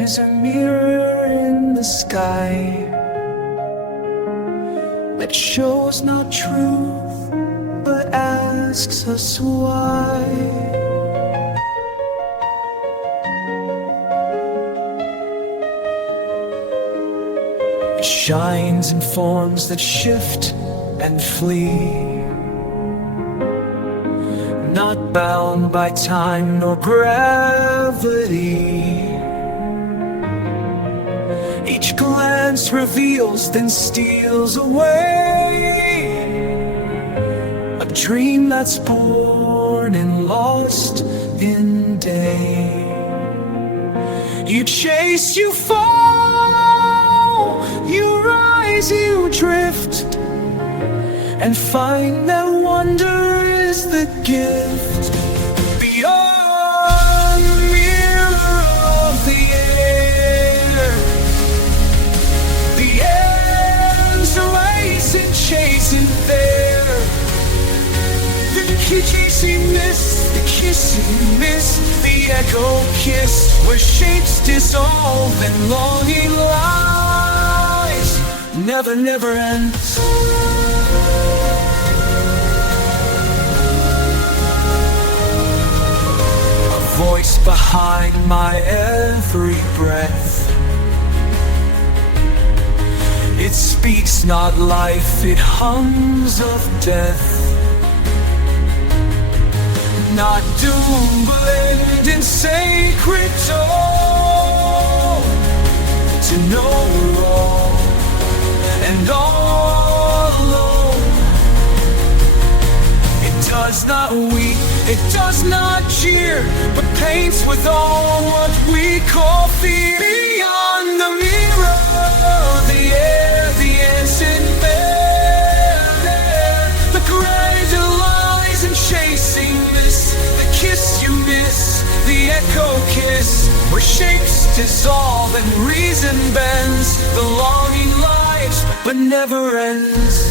is a mirror in the sky that shows not truth, but asks us why. It shines in forms that shift and flee, not bound by time nor gravity. Each glance reveals, then steals away, a dream that's born and lost in day. You chase, you fall, you rise, you drift, and find that wonder is the gift. Beyond the mirror of the air, the ends racing, chasing there. The kiss you miss, the kiss you miss, the echo kiss, where shapes dissolve and longing lies. Never, never ends. Voice behind my every breath, it speaks not life, it hums of death. Not doom blend in sacred tone, to know we're all and all alone. It does not weep, it does not cheer, but paints with all what we call fear. Beyond the mirror, the air, the innocent there, the cradle lies in chasing this, the kiss you miss, the echo kiss, where shapes dissolve and reason bends. The longing lies, but never ends.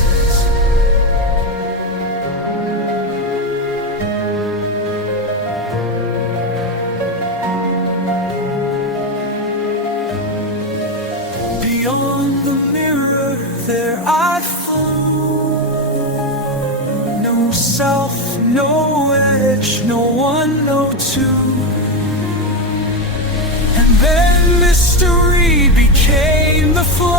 Beyond the mirror, there I flew. No self, no edge, no one, no two. And then mystery became the flow.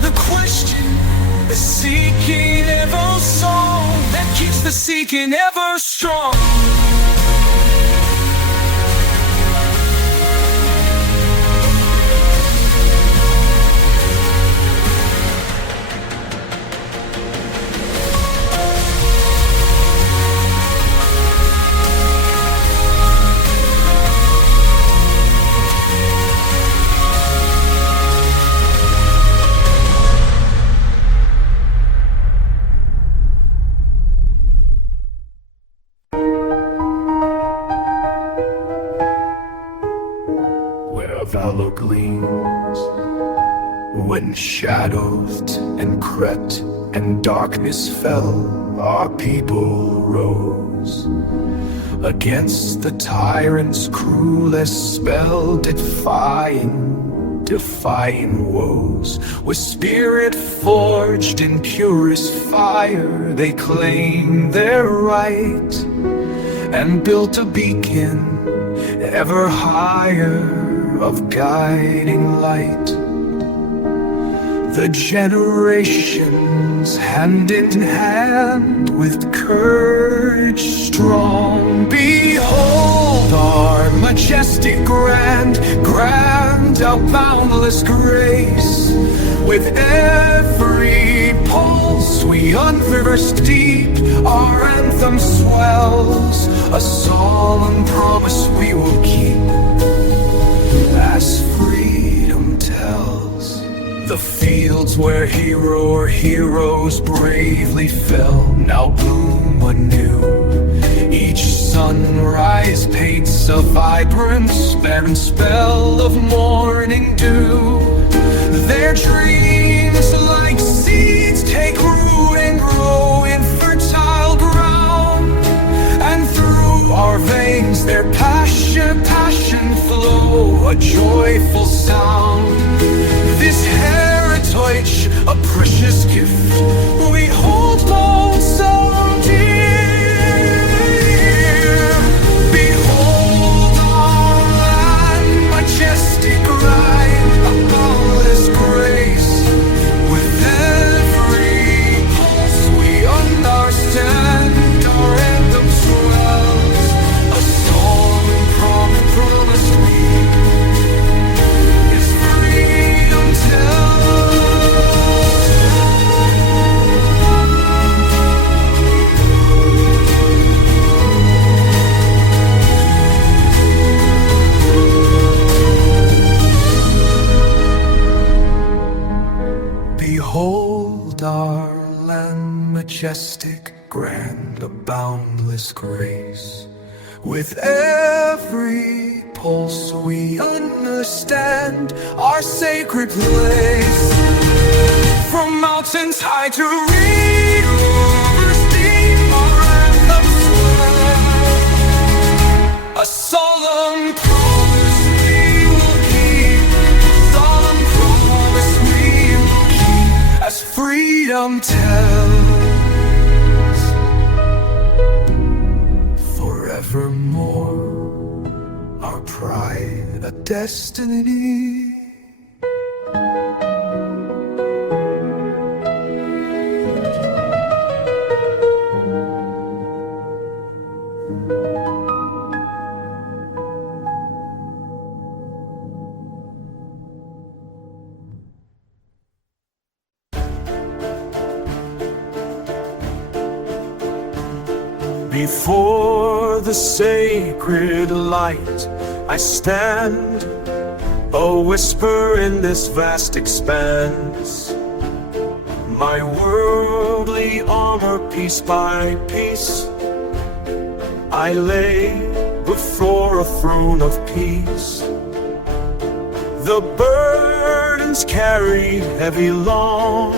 The question, the seeking ever song, that keeps the seeking ever strong. Valor gleams, when shadows and crept and darkness fell, our people rose against the tyrant's cruelest spell, defying woes. With spirit forged in purest fire, they claimed their right and built a beacon ever higher of guiding light. The generations, hand in hand, with courage strong, behold our majestic grand, our boundless grace. With every pulse we unreverse deep, our anthem swells, a solemn promise we will keep. As freedom tells, the fields where heroes bravely fell now bloom anew. Each sunrise paints a vibrant spell of morning dew. Their dreams, like seeds, take root and grow in fertile ground, and through our veins their passion a joyful sound. This heritage, a precious gift, we hold on so dear. Behold our land, majestic ride, a boundless grace. With every pulse we understand, our anthem swells, a song promised me is freedom tells. Behold our land, majestic, grand, a boundless grace. With every pulse we understand our sacred place. From mountains high to rivers deep, our anthem swells. A solemn promise we will keep, solemn promise we will keep, as freedom tells. Forevermore, our pride a destiny. Before the sacred light I stand, a whisper in this vast expanse. My worldly armor piece by piece I lay before a throne of peace. The burdens carried heavy long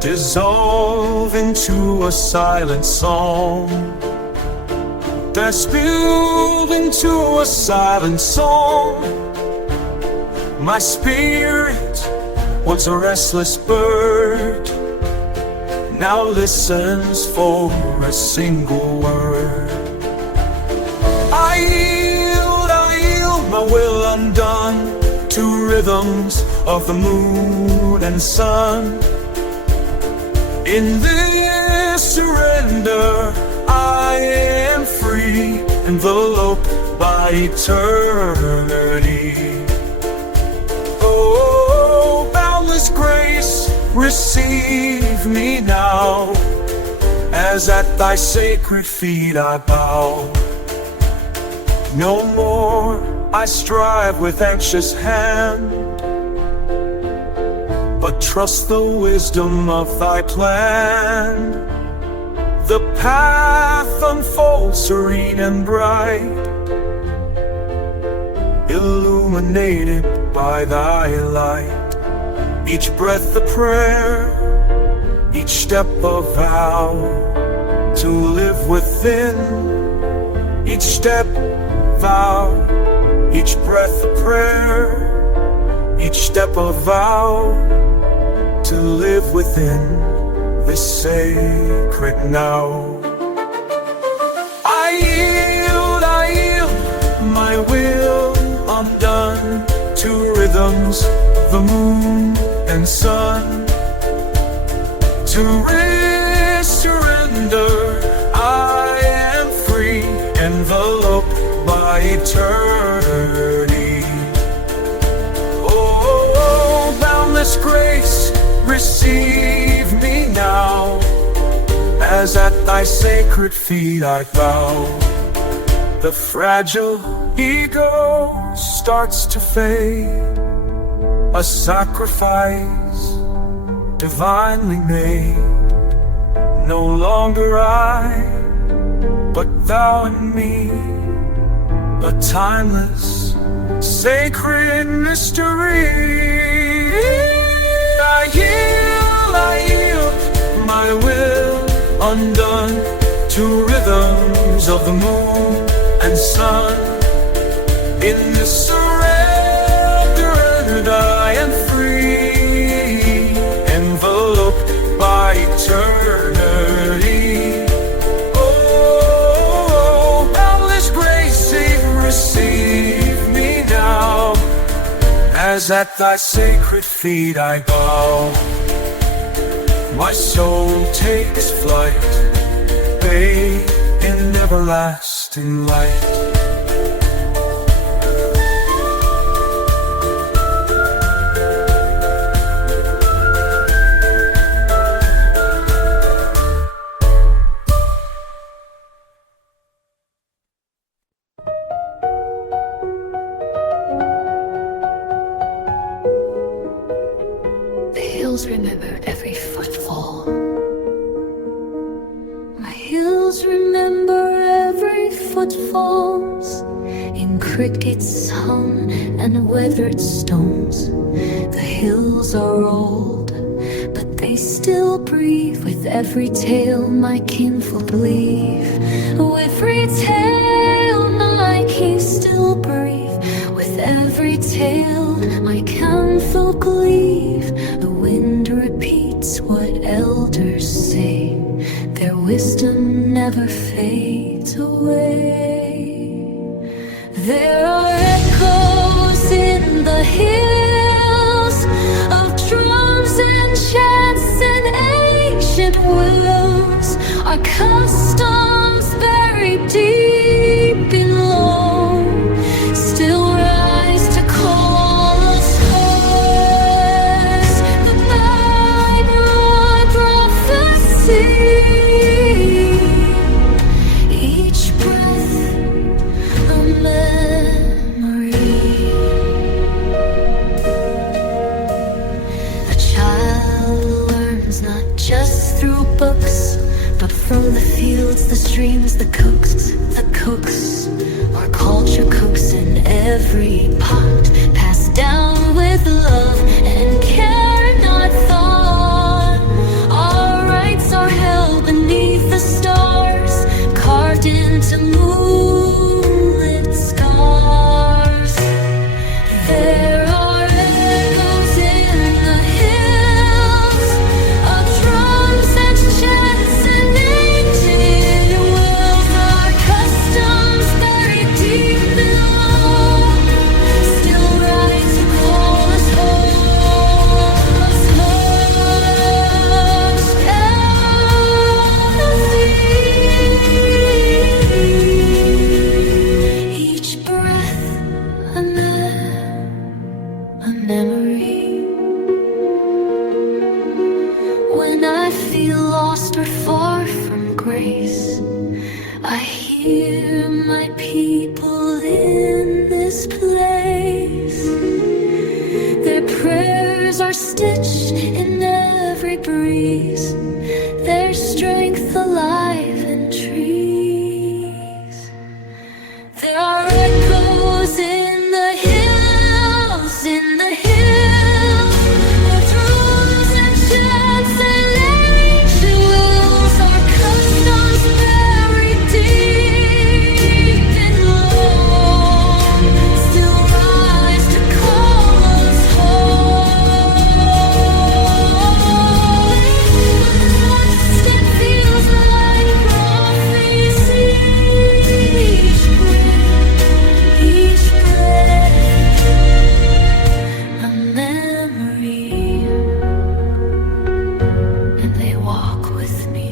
dissolve into a silent song that's spilled into a silent song. My spirit, once a restless bird, now listens for a single word. I yield my will undone to rhythms of the moon and sun. In this surrender, I am free, enveloped by eternity. Oh, boundless grace, receive me now, as at thy sacred feet I bow. No more I strive with anxious hand, but trust the wisdom of thy plan. The path unfolds serene and bright, illuminated by thy light. Each breath a prayer, each step a vow to live within. Each step vow, each breath a prayer, each step a vow to live within this sacred now. I yield my will undone to rhythms of the moon and sun. To rest, surrender, I am free, enveloped by eternity. Oh, boundless grace, receive me now, as at thy sacred feet I bow. The fragile ego starts to fade, a sacrifice divinely made. No longer I, but thou and me, a timeless, sacred mystery. I yield my will undone to rhythms of the moon and sun. In this surrender I am free, enveloped by eternity. Oh, boundless grace, receive me now, as at thy sacred feet I bow. My soul takes flight, bathed in everlasting light. Remember every footfall. My hills remember every footfalls, in crickets hung and weathered stones. The hills are old, but they still breathe with every tale my kinfolk leave. Every tale my kin still breathe, with every tale my kinfolk leave. The wind repeats what elders say, their wisdom never fades away. There are echoes in the hills of drums and chants and ancient wills, our customs buried deep in loam, still rise to call us home. The Bible prophecy, each breath a memory. A child learns not just through books, but from the fields, the streams, the cooks. Our culture cooks in every pot, passed down with love and care not thought. Our rights are held beneath the stars, carved into moonlit scars. There are echoes in the hills of drums and chants and ancient wills, our customs buried deep below, still rise to call us home. Each breath a memory. When I feel lost or far from grace, I hear my people in this place. Their prayers are stitched in every breeze, their strength alive in trees. There are echoes in the hills, of drums and chants and ancient wills, our customs buried deep in loam, still rise to call us home. It feels like prophecy, each breath a memory, and they walk with me.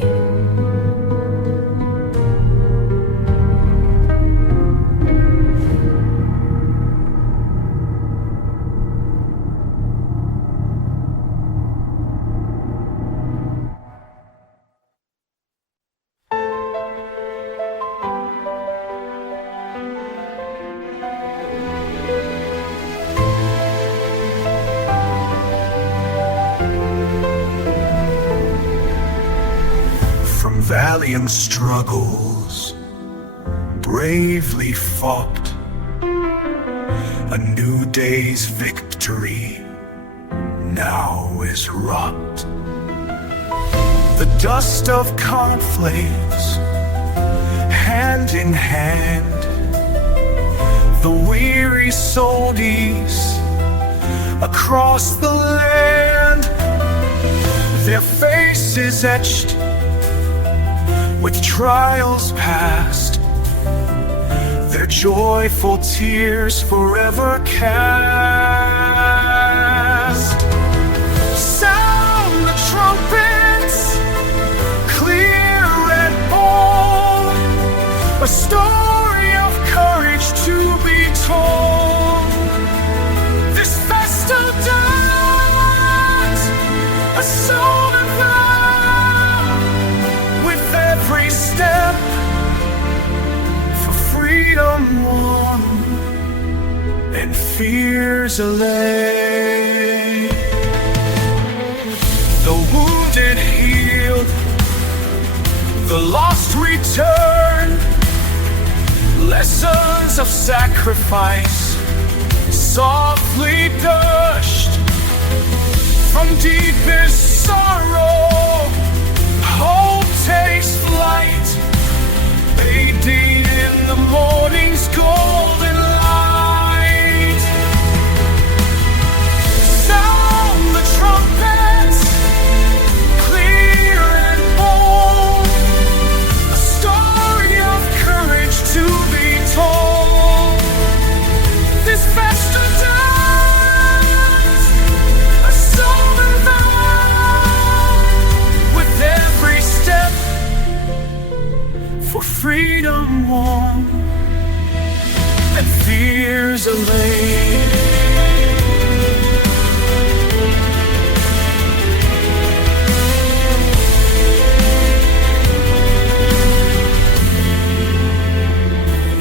From valiant struggles bravely fought, a new day's victory now is wrought. The dust of conflicts, hand in hand, the weary soldiers across the land, their faces etched with trials past, their joyful tears forever cast. Sound the trumpets, clear and bold, a story of courage to be told. This festal dance, a solemn vow, with every step for freedom won and fears allayed. The wounded healed, the lost returned, lessons of sacrifice softly gushed from deepest sorrow. Hope takes flight, aiding in the morning's golden light. Sound the trumpets, clear and bold, a story of courage to be told. This festal dance, a solemn vow, with every step for freedom won and fears allayed.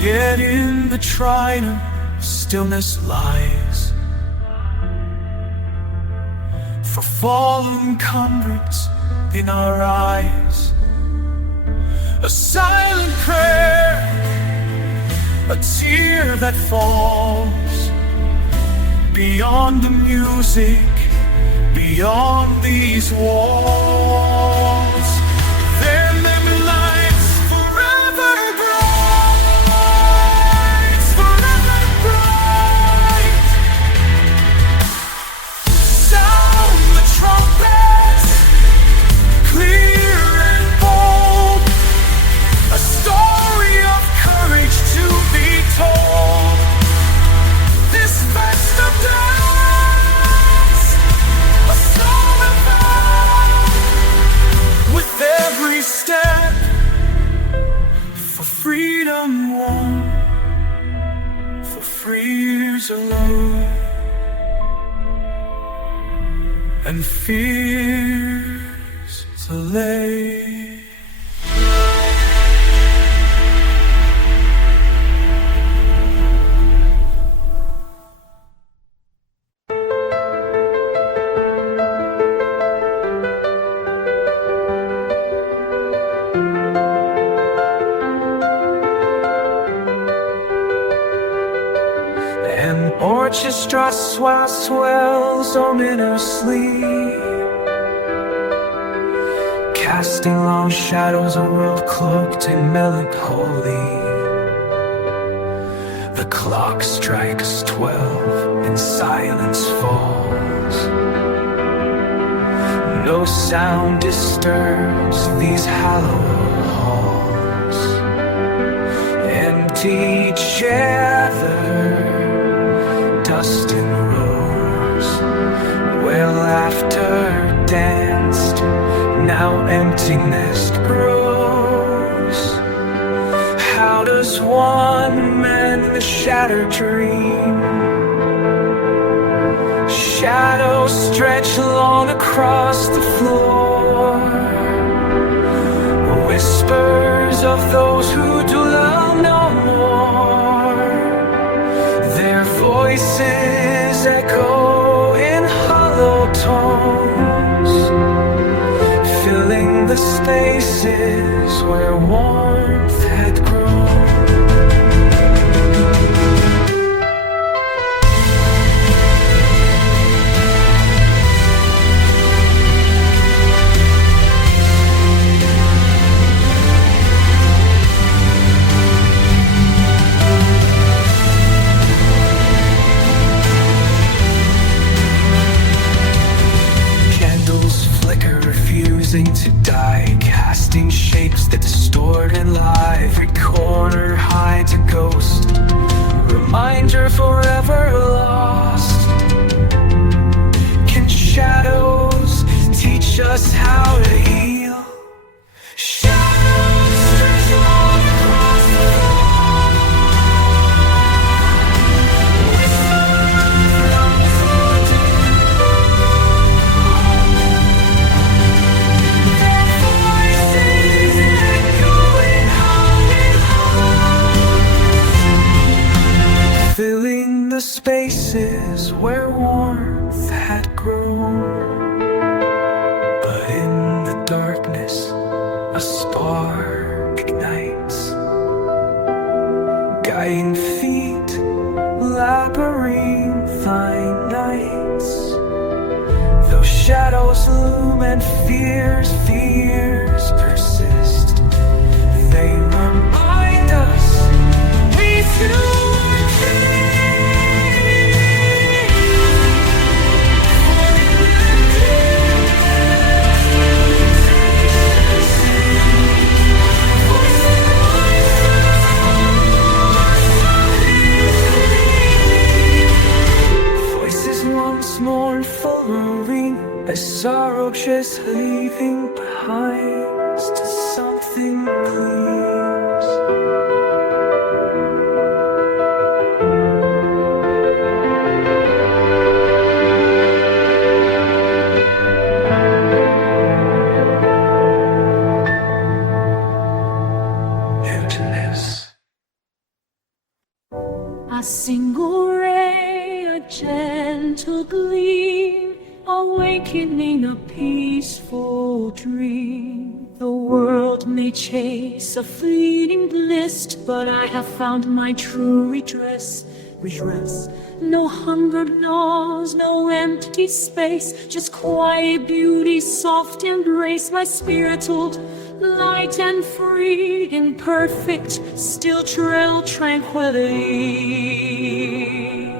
Yet in the trident stillness lies, for fallen comrades in our eyes. A silent prayer, a tear that falls beyond the music, beyond these walls. Their memory lights forever bright, forever bright. Sound the trumpets, clear and bold, a story of courage to be told. This festal dance, a solemn vow, with every step for freedom won, for fears alone and fears allayed. An orchestra swells ominously, casting long shadows, a world cloaked in melancholy. The clock strikes 12 and silence falls. No sound disturbs these hallowed halls. Empty together, dust and rose, where laughter danced, now emptiness grows. How does one mend the shattered dream? Shadows stretch long across the floor, whispers of those who dwell no more. Their voices echo in hollow tones, filling the spaces where warmth had grown. sky, casting shapes that distort and lie. Every corner hides a ghost, reminder forever lost. Can shadows teach us how to heal? Shadows stretch long across the floor, whisper from haunted their voices echoing out and out, filling the spaces where warmth had grown. But in the darkness, a spark ignites, guiding feet, labyrinthine nights. Though shadows loom and fears persist, they remind us we too are king. Mournful marine, as sorrow just leaving behind to something gleams. Emptiness. A single ray, a gentle gleam, awakening a peaceful dream. The world may chase a fleeting bliss, but I have found my true redress. No hunger gnaws, no empty space, just quiet beauty, soft embrace. My spirit old, light and free, in perfect, still trail tranquility.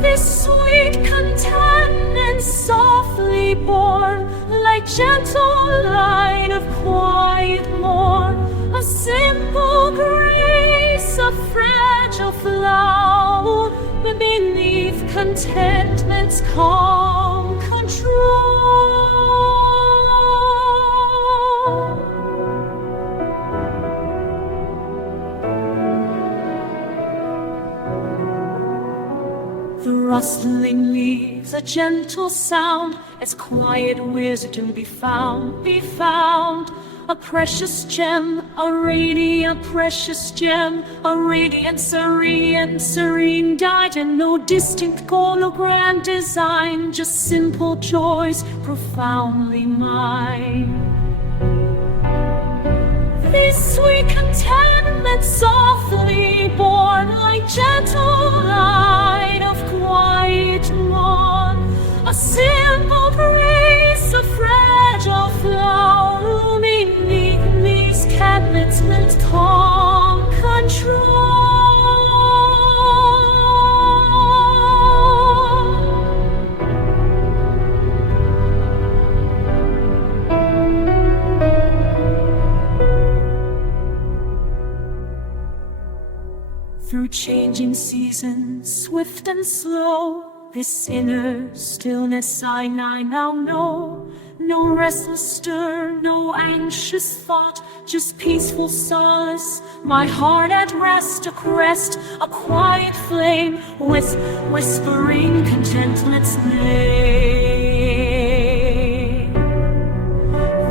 This sweet contentment softly born, like gentle light of quiet morn, a simple grace, a fragile flower, beneath contentment's calm control. The rustling leaves, a gentle sound, as quiet wisdom be found, a precious gem, a radiant precious gem, a radiant serene guide, and no distant goal, no grand design, just simple joys profoundly mine. This sweet contentment softly born, like gentle light of quiet morn, a simple grace, a fragile flower, beneath these contentment's calm control. Through changing seasons, swift and slow, this inner stillness I now know. No restless stir, no anxious thought, just peaceful solace, my heart at rest, a crest, a quiet flame, with whispering contentment's name.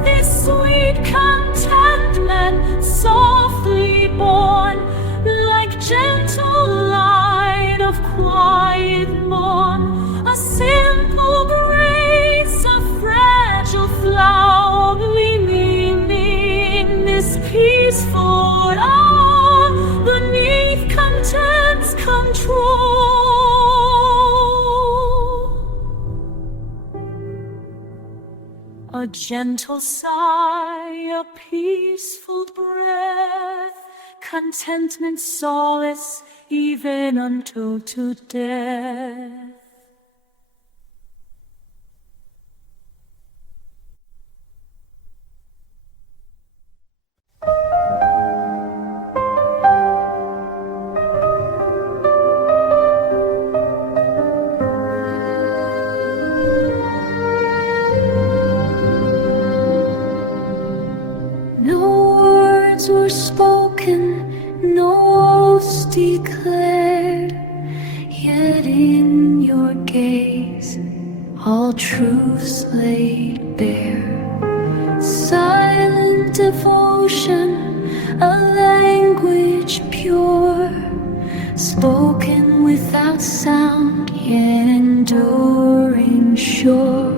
This sweet contentment softly born, like gentle light of quiet morn, a simple grace, a fragile flower, gleaming this peaceful hour, beneath content's control. A gentle sigh, a peaceful breath, contentment, solace, even unto to death. devotion, a language pure, spoken without sound, yet enduring sure.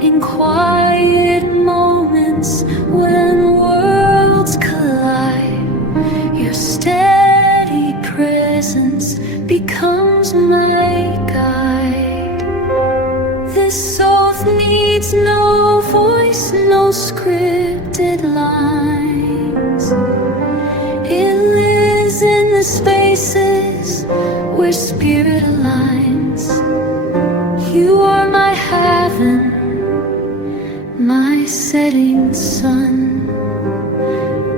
In quiet moments when worlds collide, your steady presence becomes my guide. This oath needs no voice, no scripted lines. It lives in the spaces where spirit aligns. You are my heaven, my setting sun.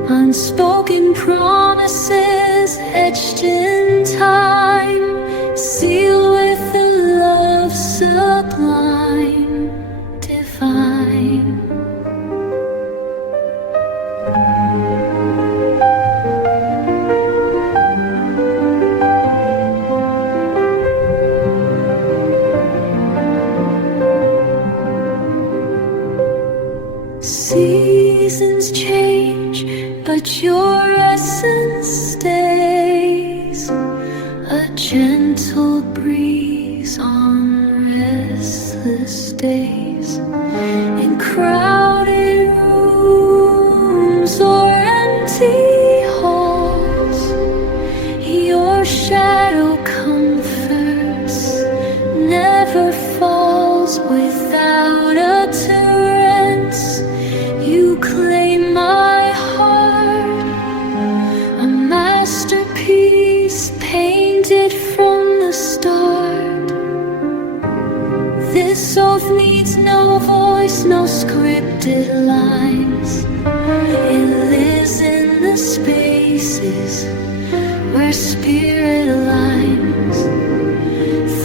Unspoken promises etched in time, sealed with a love sublime, divine. Seasons change, but your essence stays. A gentle breeze on restless days. In crowded rooms or empty halls, your shadow comforts, never falls without utterance. You claim my heart, a masterpiece painted from the start. This oath needs no voice, no scripted lines. It lives in the spaces where spirit aligns.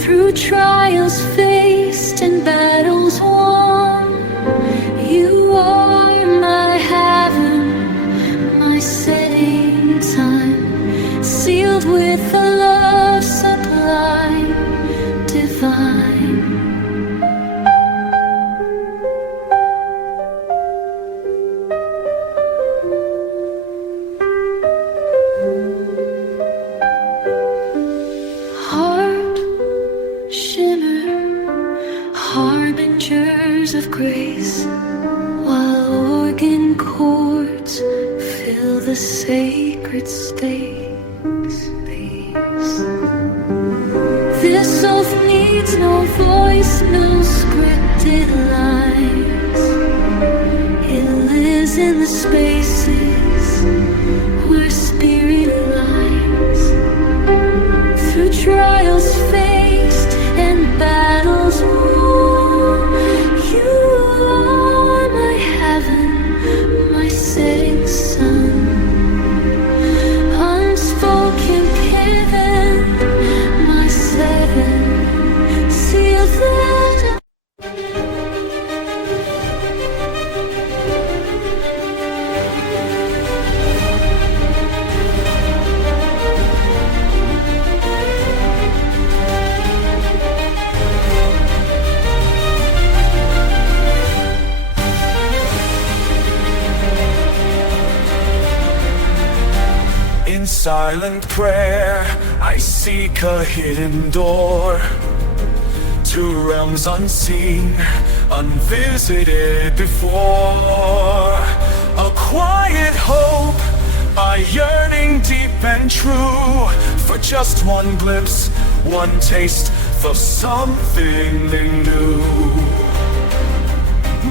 Through trials faced and battles won, you are my heaven, my setting time, sealed with a love sublime, divine. Heart shimmer, harbingers of grace, while organ chords fill the sacred space. This oath needs no voice, no scripted lines. It lives in the spaces where spirit aligns. Through trials faced and battles won, you are my heaven, my setting sun. Unspoken given, my seven, sealed that. In silent prayer, I seek a hidden door to realms unseen, unvisited before. A quiet hope, a yearning deep and true, for just one glimpse, one taste, for something new.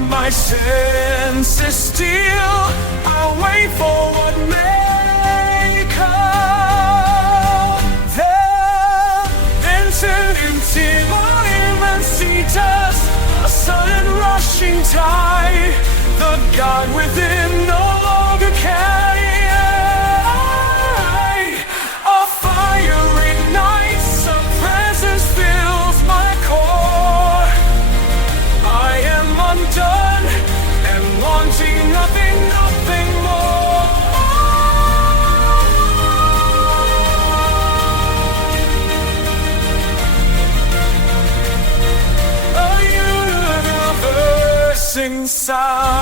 My senses still, I wait for what may come. There, entered Intima Immensitas, a sudden rushing tide. The God within no longer carry. A fire ignites, a presence fills my core. I am undone and wanting nothing, nothing more. A universe in sound.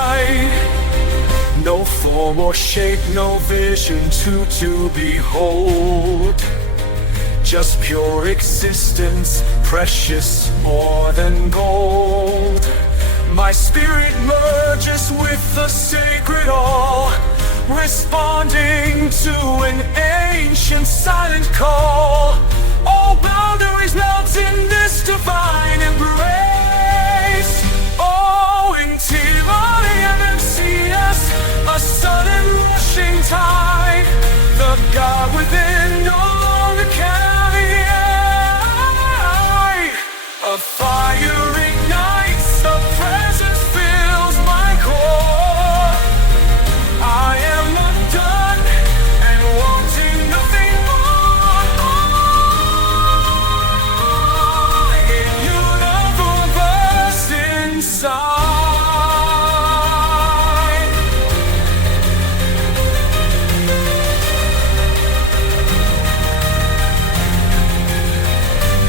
form or shape, no vision to behold. Just pure existence, precious more than gold. My spirit merges with the sacred all, responding to an ancient silent call. All boundaries melt in this divine embrace. Oh, Intima Immensitas, a sudden rushing tide. The God within no longer can hide. A fire ignites, a presence fills my core. I am undone and wanting nothing more. In universal burst inside.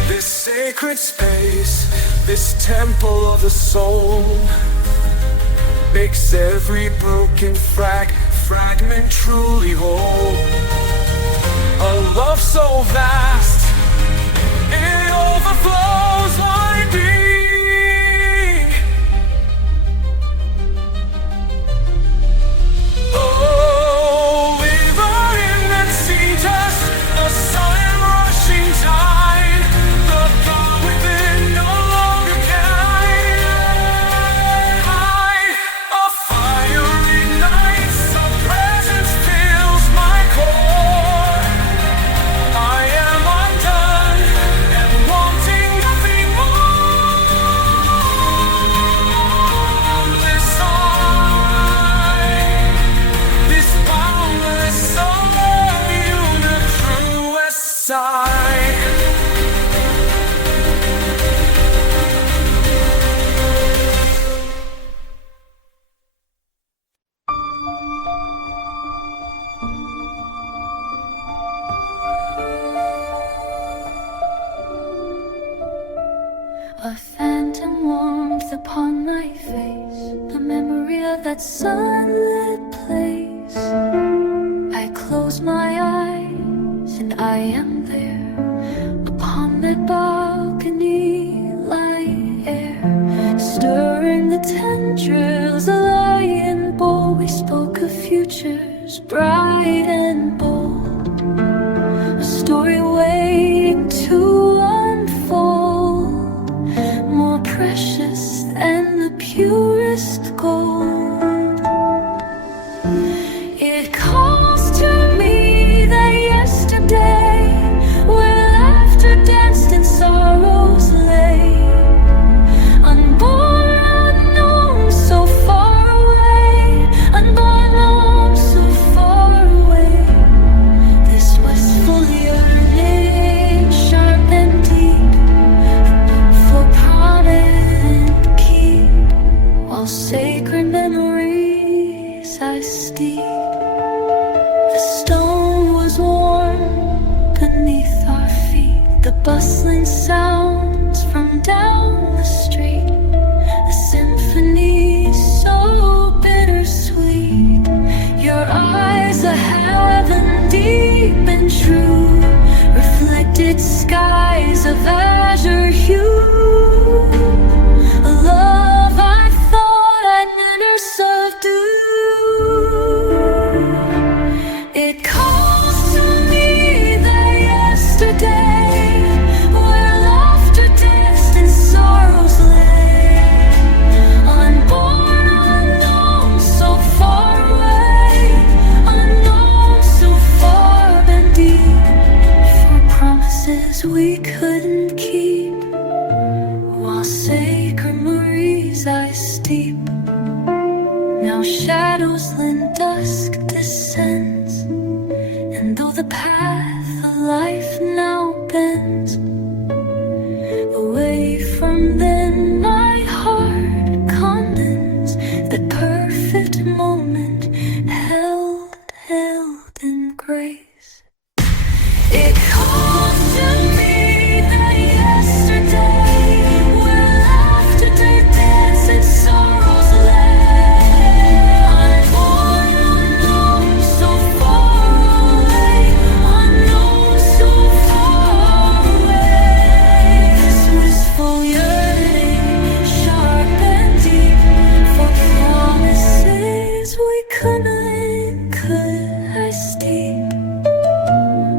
This sacred space, this temple of the soul, makes every broken fragment truly whole. A love so vast, it overflows my being. Oh, Glimmer of Immensitas, a sudden rushing tide. The God within no longer can hide. A fire ignites, a presence fills my core. I am undone and wanting nothing more. This side, this boundless soul, the truest side. A phantom warmth upon my face, the memory of that sunlit place. I close my eyes and I am there. Upon that balcony lie air, stirring the tendrils, a lion bold. We spoke of futures bright and bold, a story waiting to unfold, more precious than the purest gold. It calls to me that yesterday, where laughter danced and sorrows lay, unborn, unknown, so far away, unborn, known, so far away. This wistful yearning, sharp and deep, for promise and keep, while sacred memories I steep. The stone was warm beneath our feet, the bustling sounds from down the street, a symphony so bittersweet. Your eyes, a heaven deep and true, reflected skies of azure hue, a love I thought I'd never subdue. It calls to me that yesterday, where laughter danced and sorrows lay, unborn, unknown, so far away, unknown, so far and deep, for promises we couldn't keep, while sacred memories I steep. Now shadows lend dusk descends, and though the path of life now bends away from then, my heart condemns the perfect moment held in grace. It calls to me that yesterday, where laughter did dance and sorrows lay, unborn, could I stay?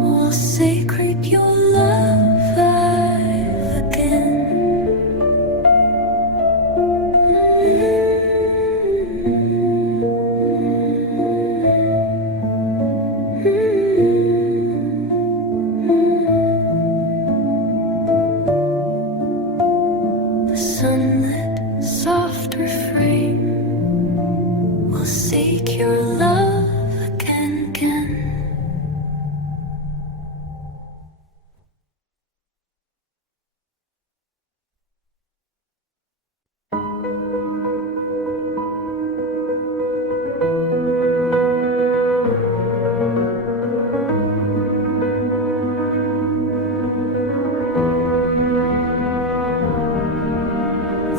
Oh, sacred your love I've again. The sunlit soft refrain will seek your love again, again.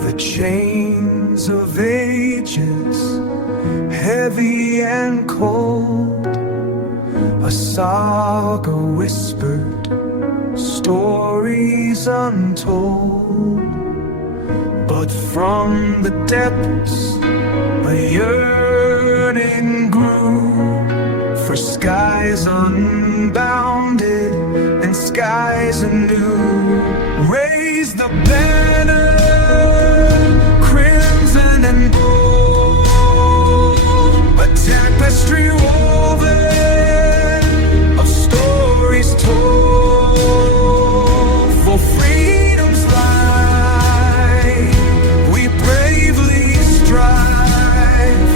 The chains of ages, heavy and cold, a saga whispered, stories untold. But from the depths a yearning grew for skies unbounded and skies anew. Raise the banner, crimson and gold, a tapestry woven of stories told. For freedom's light we bravely strive,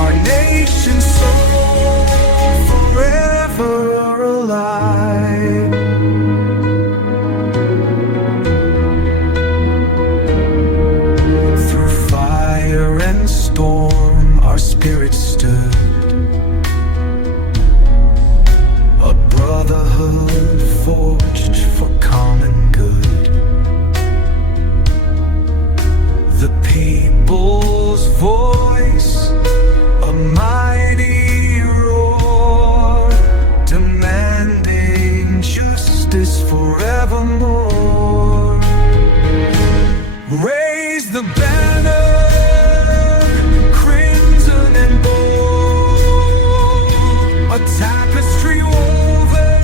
our nation's soul forever alive. Storm, our spirits stood, a brotherhood forged for common good. The people's voice, a mighty roar, demanding justice forevermore. Raise the banner, a tapestry woven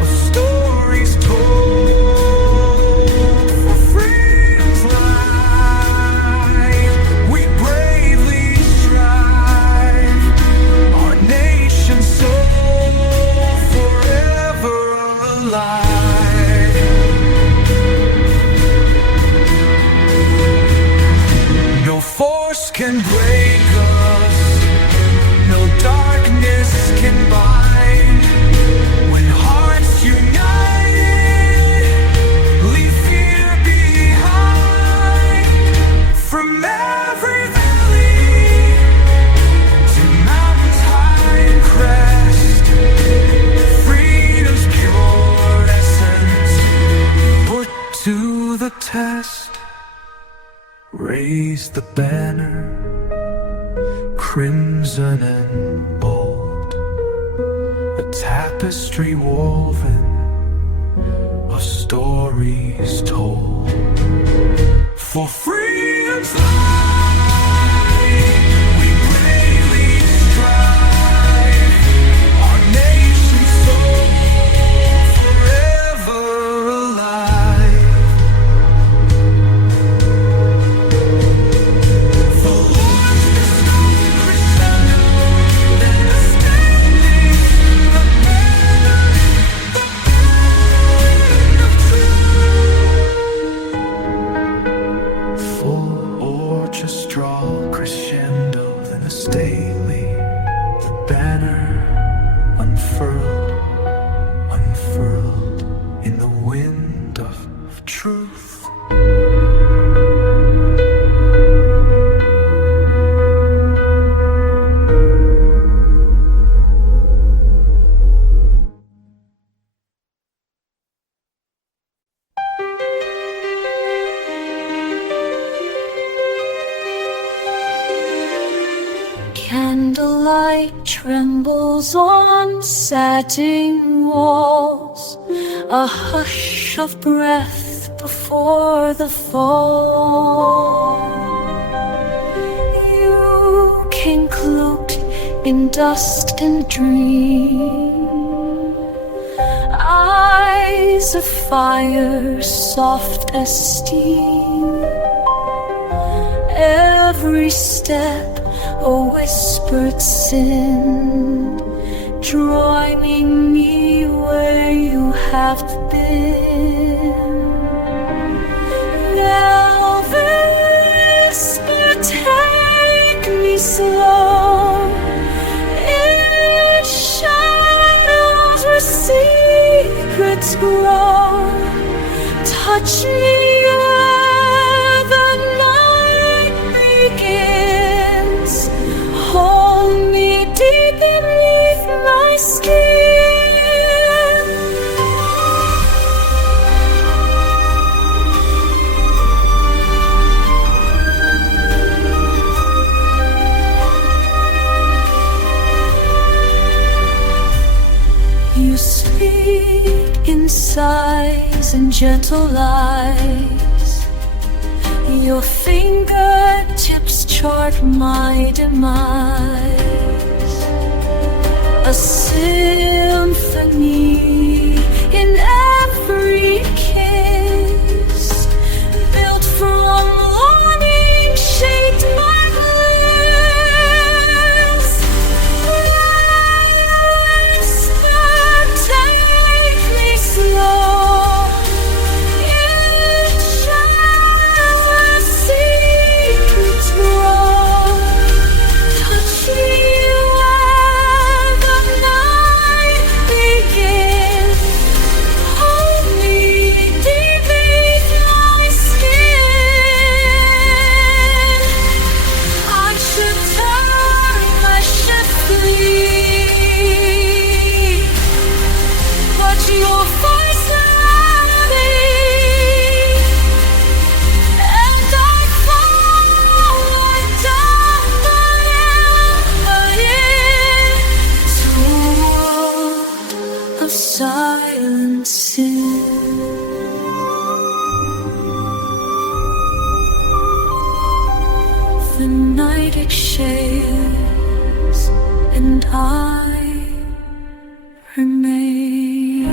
of stories told. For freedom's light we bravely strive, our nation's soul forever alive. No force can break us, no darkness can bind. When hearts united, leave fear behind. From every valley to mountain's high crest, freedom's pure essence put to the test. Raise the banner, crimson and bold, a tapestry woven of stories told. For freedom's light we bravely strive, our nation's soul forever alive. For Lord's bestowed crescendo, then the standing, the banner of truth. Full orchestral crescendo, then a stately, the banner unfurled, unfurled in the wind of truth. Candlelight trembles on satin walls, a hush of breath before the fall. You, King in dust and dream. Eyes of fire, soft as steam. Every step a whispered sin, drawing me where you have been. They'll whisper, take me slow. In shadows where secrets grow. Touch me where the night begins. Hold me deep beneath my skin. You speak in sighs and gentle lies. Your fingertips chart my demise. A symphony in every kiss, built from longing shaped my bliss. Whisper, take me slow. In shadows where secrets grow. Touch me where the night begins. Hold me deep beneath my skin. I should turn, I should flee, but your voice loud and I fall, I die into a world of silent sin. The night exhales and I remain.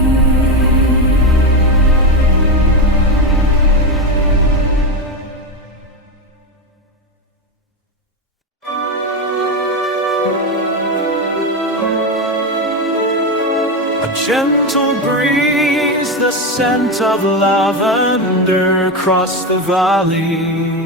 A gentle breeze, the scent of lavender across the valley.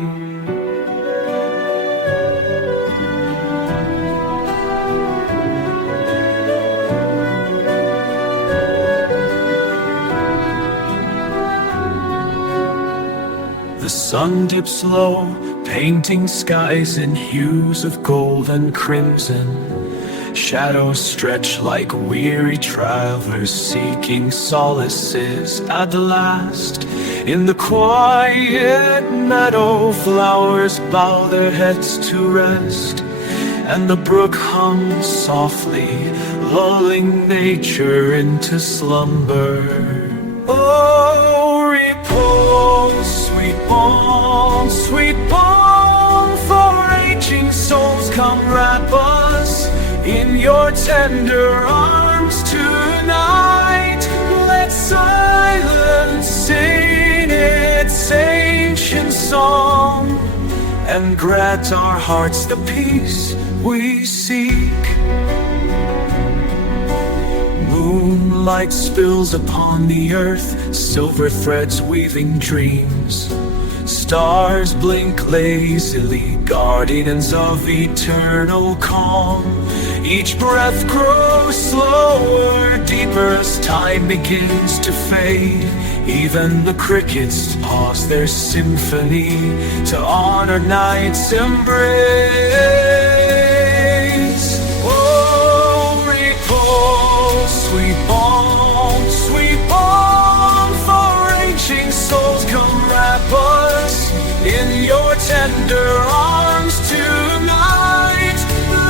The sun dips low, painting skies in hues of gold and crimson. Shadows stretch like weary travelers seeking solaces at the last. In the quiet meadow, flowers bow their heads to rest, and the brook hums softly, lulling nature into slumber. Oh, repose, sweet balm for aging souls, come wrap us in your tender arms tonight. Let silence sing its ancient song, and grant our hearts the peace we seek. Moonlight spills upon the earth, silver threads weaving dreams. Stars blink lazily, guardians of eternal calm. Each breath grows slower, deeper as time begins to fade. Even the crickets pause their symphony to honor night's embrace. Oh, repose, sweet balm for aging souls, come wrap us in your tender arms tonight.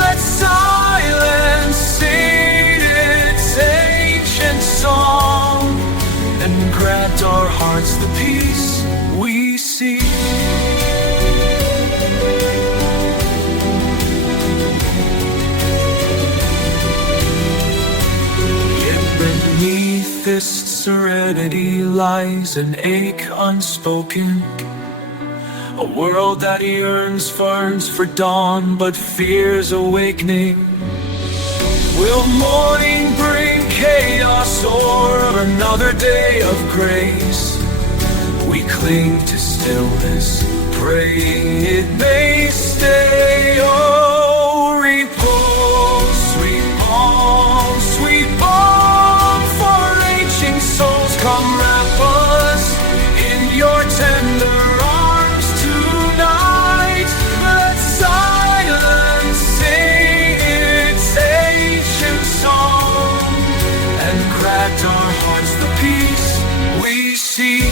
Let silence sing its ancient song, and grant our hearts the peace we seek. eternity lies an ache unspoken, a world that yearns for dawn but fears awakening. Will morning bring chaos or another day of grace? We cling to stillness, praying it may stay. Oh, repose, sweet balm for aging souls. Come wrap us in your tender arms tonight. Let silence sing its ancient song and grant our hearts the peace we seek.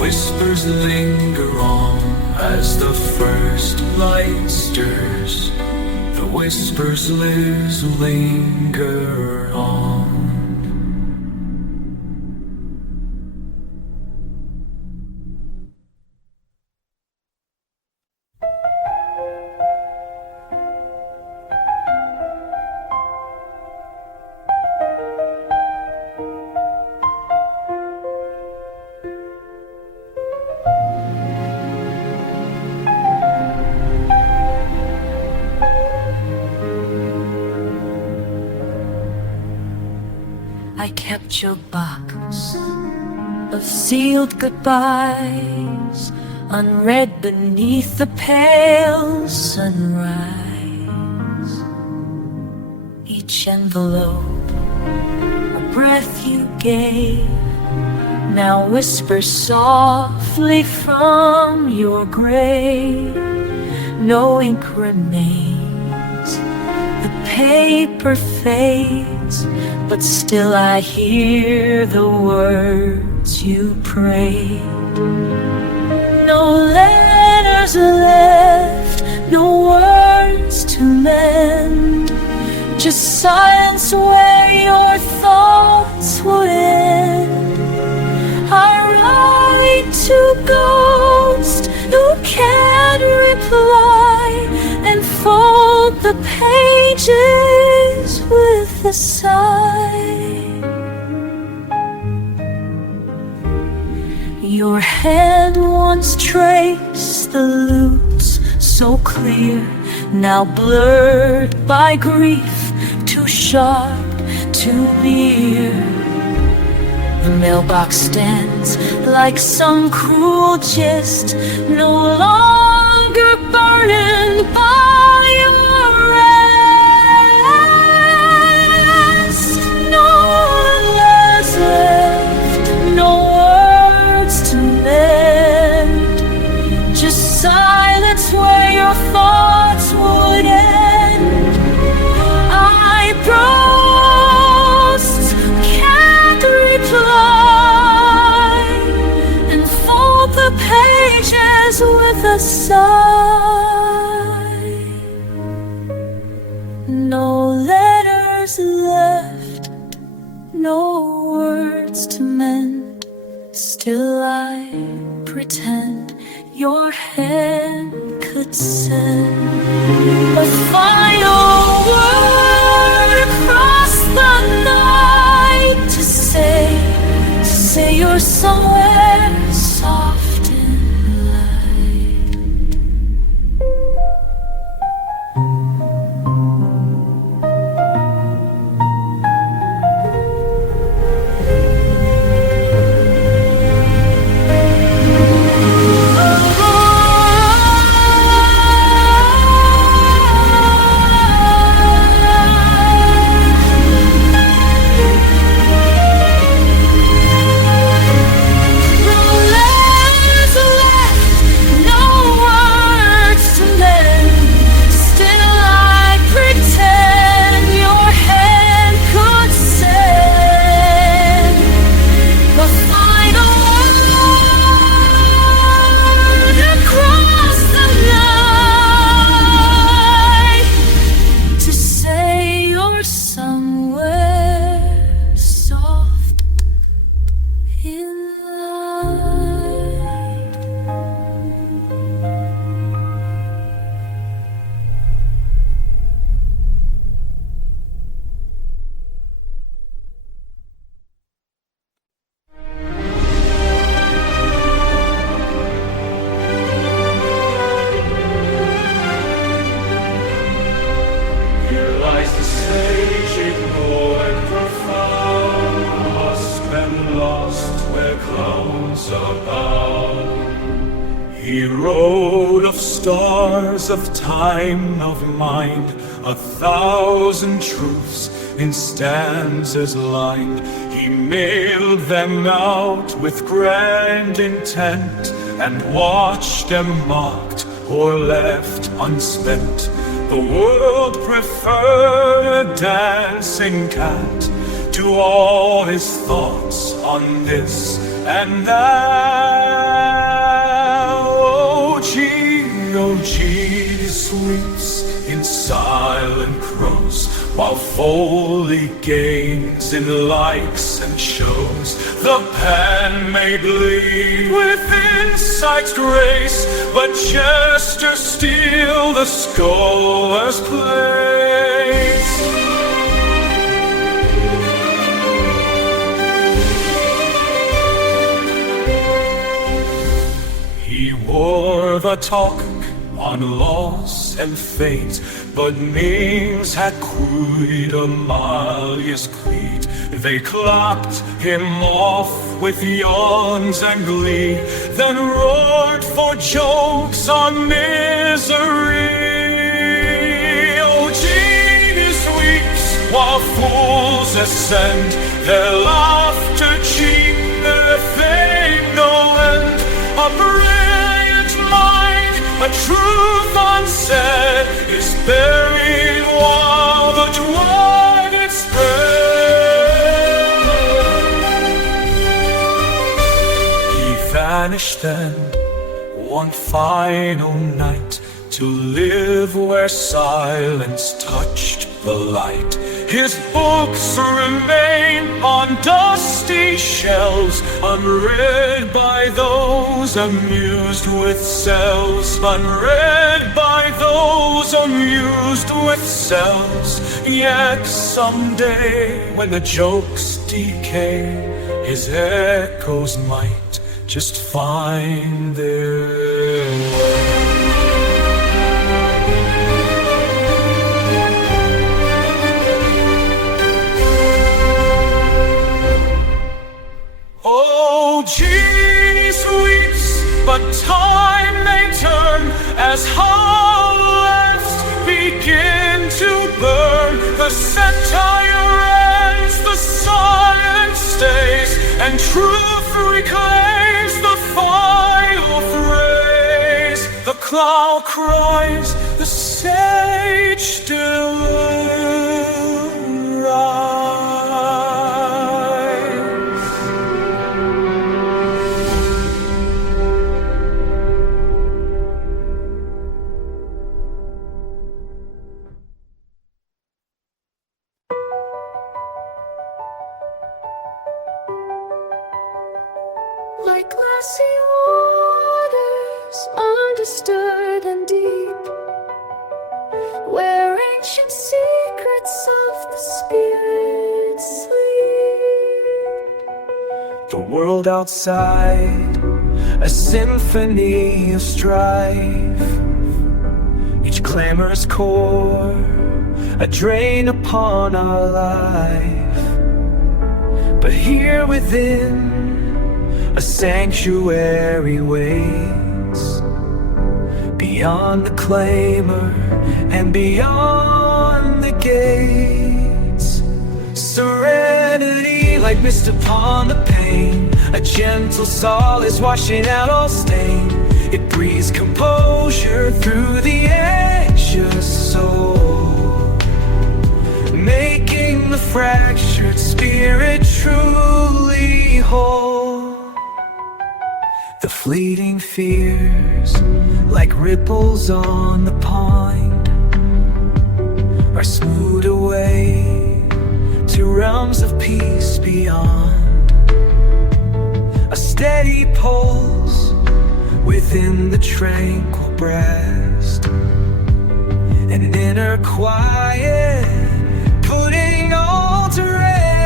Whispers linger on as the first light stirs. The whispers linger on. I kept your box of sealed goodbyes, unread beneath the pale sunrise. Each envelope, a breath you gave, now whispers softly from your grave. No ink remains, the paper fades, but still I hear the words you prayed. No letters left, no words to mend, just silence where your thoughts would end. I write to ghosts who can't reply, and fold the pages with a sigh. Your hand once traced the loops so clear, now blurred by grief, too sharp, too near. The mailbox stands like some cruel gist, no longer burdened by your rest. No letters left, no words to mend, just silence where your thoughts would end. I promised can't reply, and fold the pages with a sigh. No letters left, no words to mend, still I pretend your hand could send a final word across the night to say you're somewhere soft and light. and profound, lost and lost where clouds abound. He wrote of stars, of time, of mind, 1,000 truths in stanzas lined. He mailed them out with grand intent, and watched them mocked or left unspent. The world preferred a dancing cat to all his thoughts on this and that. Oh gee, sweeps in silent crows, while folly gains in likes and shows. The pen may bleed with insight's grace, but jesters steal the scholar's place. He wore the talk on loss and fate, but names had quid Amalia's creed. They clapped him off with yawns and glee, then roared for jokes on misery. Oh, genius weeps while fools ascend, their laughter cheap, their fame no end. A brilliant mind, a truth unsaid, is buried while the twilight spread. He vanished then, one final night, to live where silence touched the light. His books remain on dusty shelves, unread by those amused with selves, unread by those amused with selves. Yet someday, when the jokes decay, his echoes might just find their way. Oh, genius weeps, but time may turn as hearts begin to burn. The satire ends, the silence stays, and truth reclaims the final phrase. The cloud cries, the sage still rise. Like glassy waters, undisturbed and deep, where ancient secrets of the spirit sleep. The world outside, a symphony of strife, each clamorous chord, a drain upon our life. But here within, a sanctuary waits, beyond the clamor and beyond the gates. Serenity like mist upon the pane, a gentle solace washing out all stain. It breathes composure through the anxious soul, making the fractured spirit truly whole. The fleeting fears, like ripples on the pond, are smoothed away to realms of peace beyond. A steady pulse within the tranquil breast, an inner quiet putting all to rest.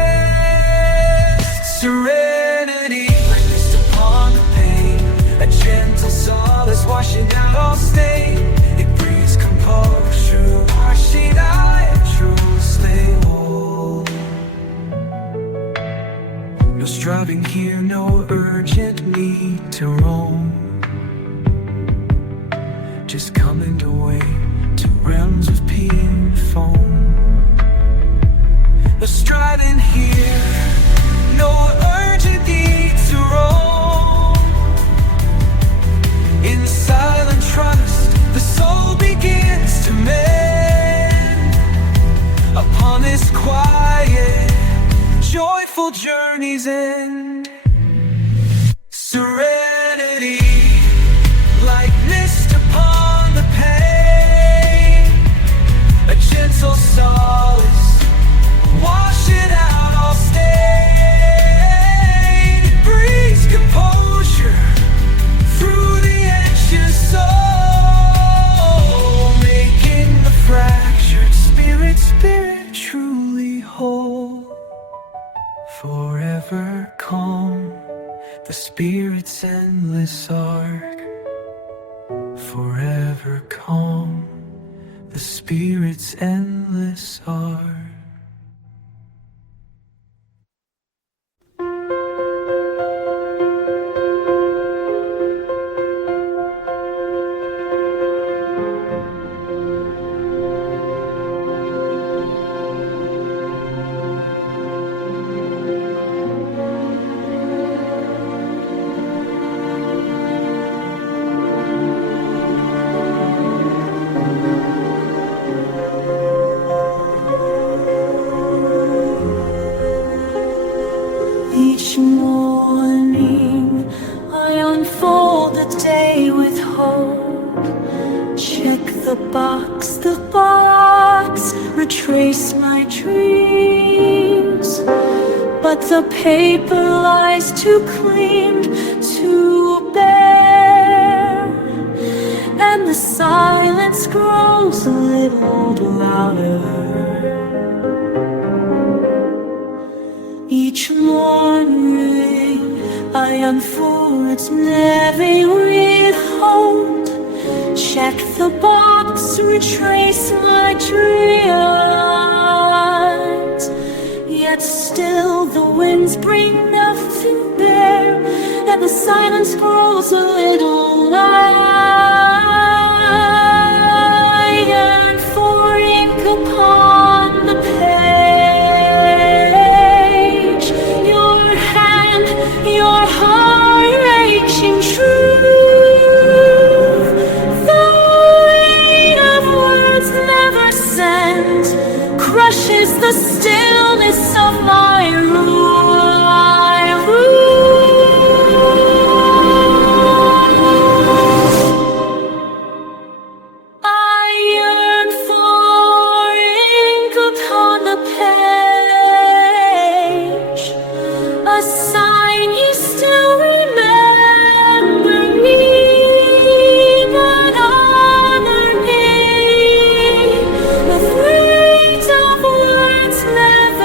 Serenity like mist upon the pane, a gentle solace washing out all stain. It breathes composure, washing out truths they hold. Living here, no urgent need to roam, just coming away to realms of pea and foam. The striving here, no urgent need to roam. In silent trust, the soul begins to mend upon this quiet, joyful journey's end. Serenity, like mist upon the pane, a gentle solace, washing out all stain. It brings composure through the anxious soul, making the fractured spirit truly whole. Forever calm, the spirit's endless arc. Forever calm, the spirit's endless arc. Each morning I unfold the day with hope. Check the box, retrace my dreams. But the paper lies too clean, too bare, and the silence grows a little louder. Each morning I unfold its never read hold. Check the box, retrace my dreams. Yet still the winds bring nothing bare, and the silence grows a little louder. And for ink upon the page, your heart-reaching truth, the weight of words never sent, crushes the stillness of my rule. I yearn for ink upon the page, a sign you still remember me, but honor me. The weight of words never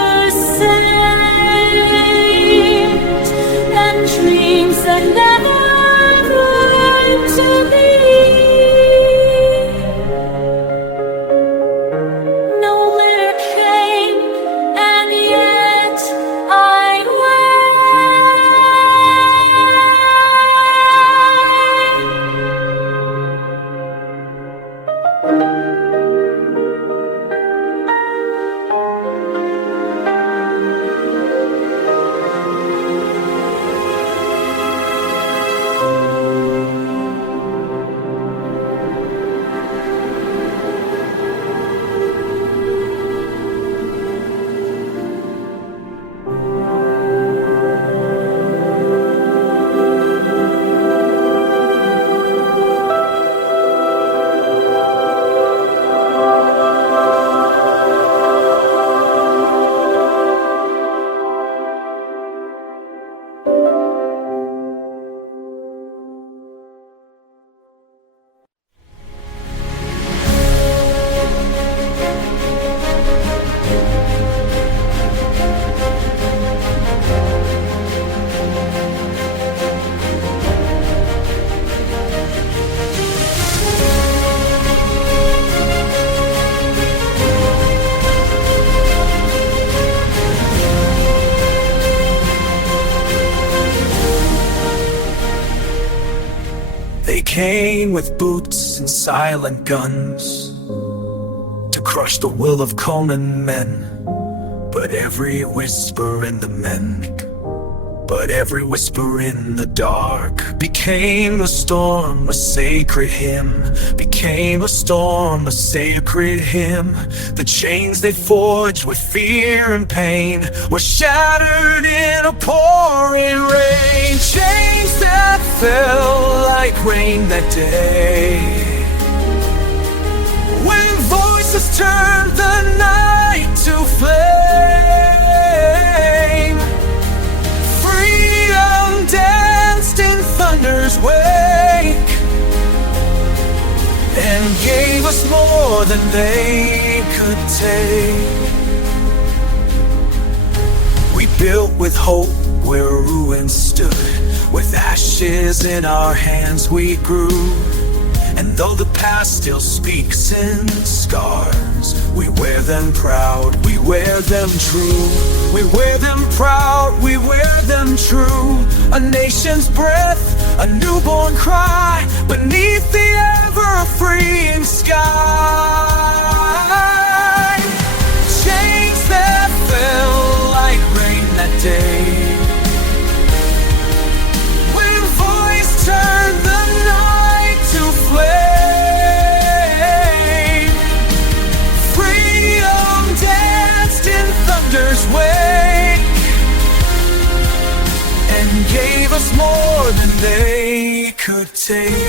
came with boots and silent guns to crush the will of common men. But every whisper in the dark became a storm, a sacred hymn. Became a storm, a sacred hymn. The chains they forged with fear and pain were shattered in a pouring rain. Chains that fell like rain that day, when voices turned the night to flame. Freedom danced in thunder's wake and gave us more than they could take. We built with hope where ruins stood. With ashes in our hands we grew. And though the past still speaks in scars, we wear them proud, we wear them true. We wear them proud, we wear them true. A nation's breath, a newborn cry, beneath the ever-freeing sky. Chains that fell like rain that day, when voice turned the night to flame. Freedom danced in thunder's wake and gave us more than they could take.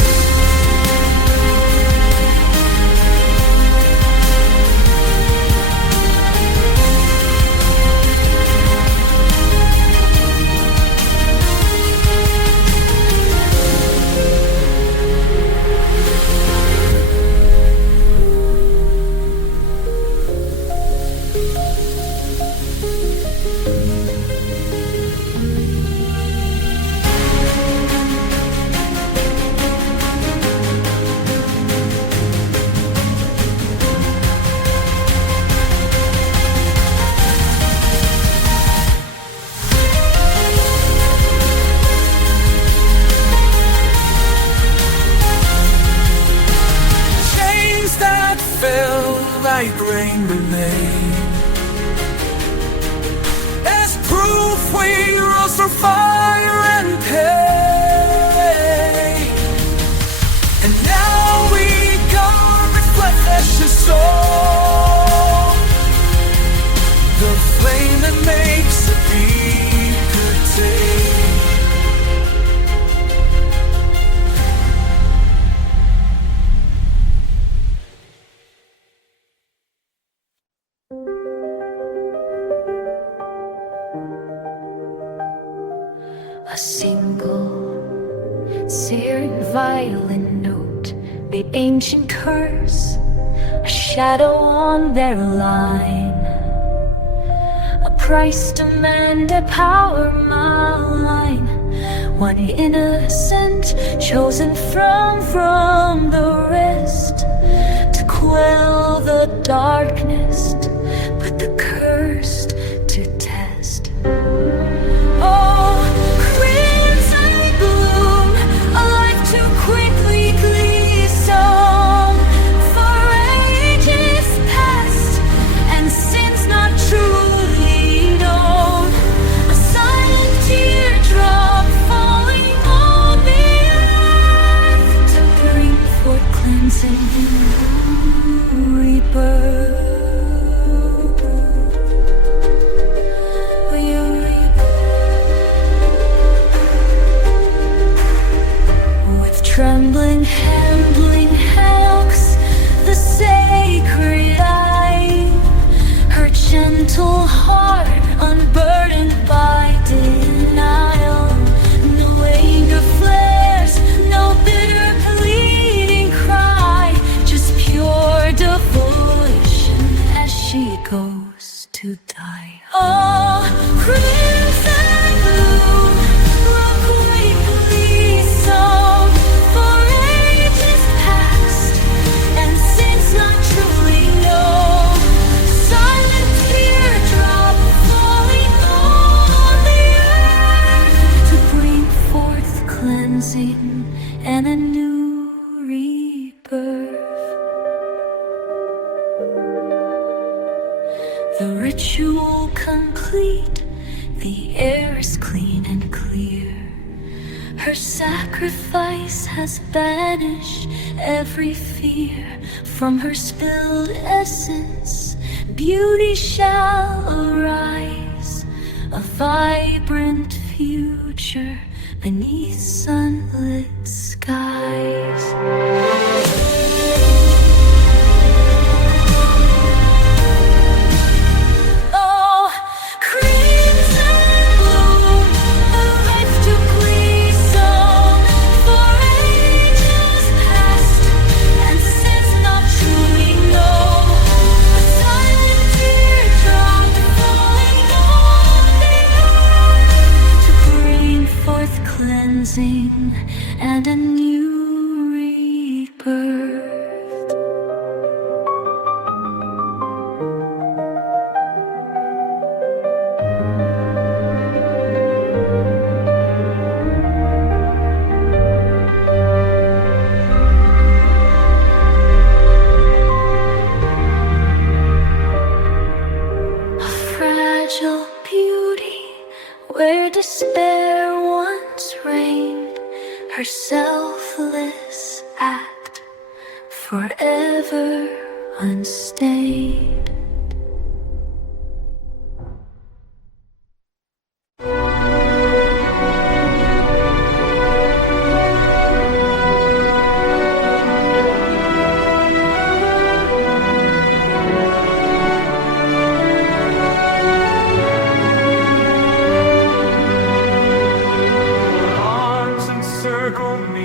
Like rain remain as proof we rose from fire and pain. And now we guard with flesh and soul, the flame that makes a beat good day. A single searing violin note, the ancient curse, a shadow on their line, a price demanded power malign. One innocent chosen from the rest to quell the darkness, put the cursed to test. Oh, crimson bloom, a life too quickly gleesome, for ages past and sins not truly known. A silent teardrop falling on the earth to bring forth cleansing rebirth. Trembling, handling helps the sacred eye, her gentle heart unburdened by denial. No anger flares, no bitter pleading cry, just pure devotion as she goes to die. Oh, crimson bloom, rock quickly so. And a new The ritual complete, the air is clean and clear. Her sacrifice has banished every fear. From her spilled essence, beauty shall arise, a vibrant future beneath sunlit skies. And a new rebirth. A fragile beauty where despair once reigned. Her selfless act forever unstained.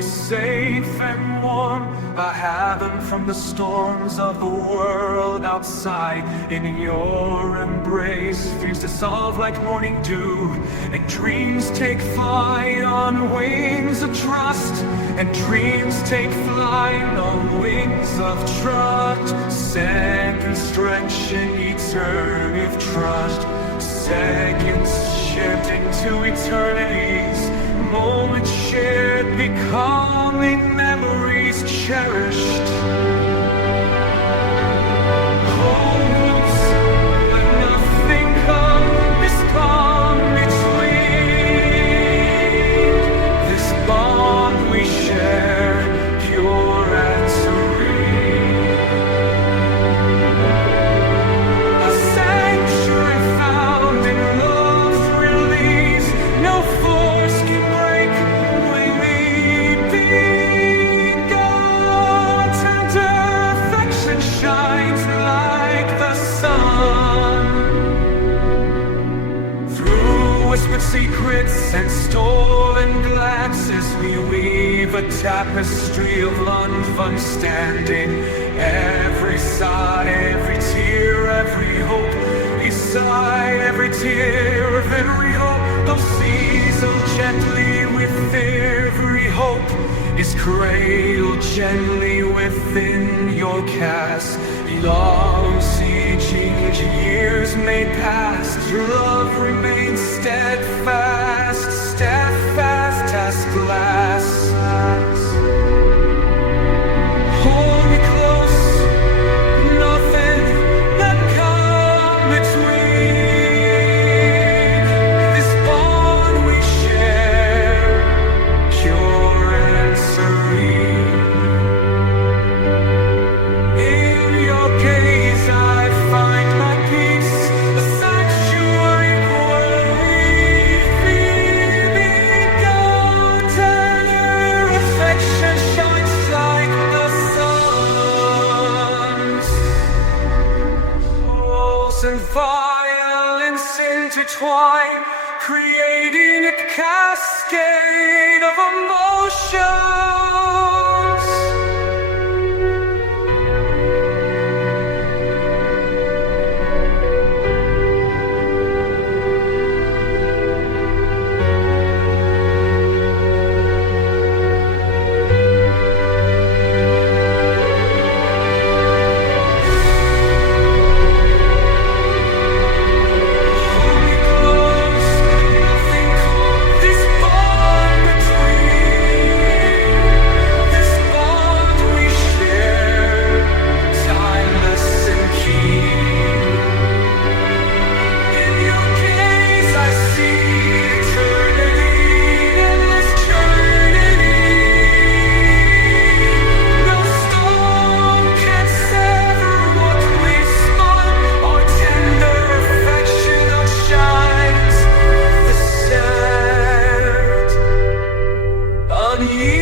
Safe and warm, a haven from the storms of the world outside. In your embrace, fears dissolve like morning dew, and dreams take flight on wings of trust. And dreams take flight on wings of trust. Seconds stretching eternity trust. Seconds shift into eternities. Moments shared becoming memories cherished. Hopes when nothing is come between. This bond we share, pure and serene. A sanctuary found in love's release. No force can break when we begun. Tender affection shines like the sun. Through whispered secrets and stolen glances, we weave a tapestry of love unstanding. Every sigh, every tear, every hope. We sigh every tear of every hope. Though seasoned gently with every hope is cradled gently within your cast. Long sieging years may pass, your love remains steadfast, steadfast as glass. Hold me close, nothing can come between. This bond we share, pure and serene. In your gaze I find my peace, a sanctuary where we've begun. Tender affection shines like the sun's. Souls and violence intertwine, creating a cascade of emotions. Hold me close, nothing cold, this bond between. This ye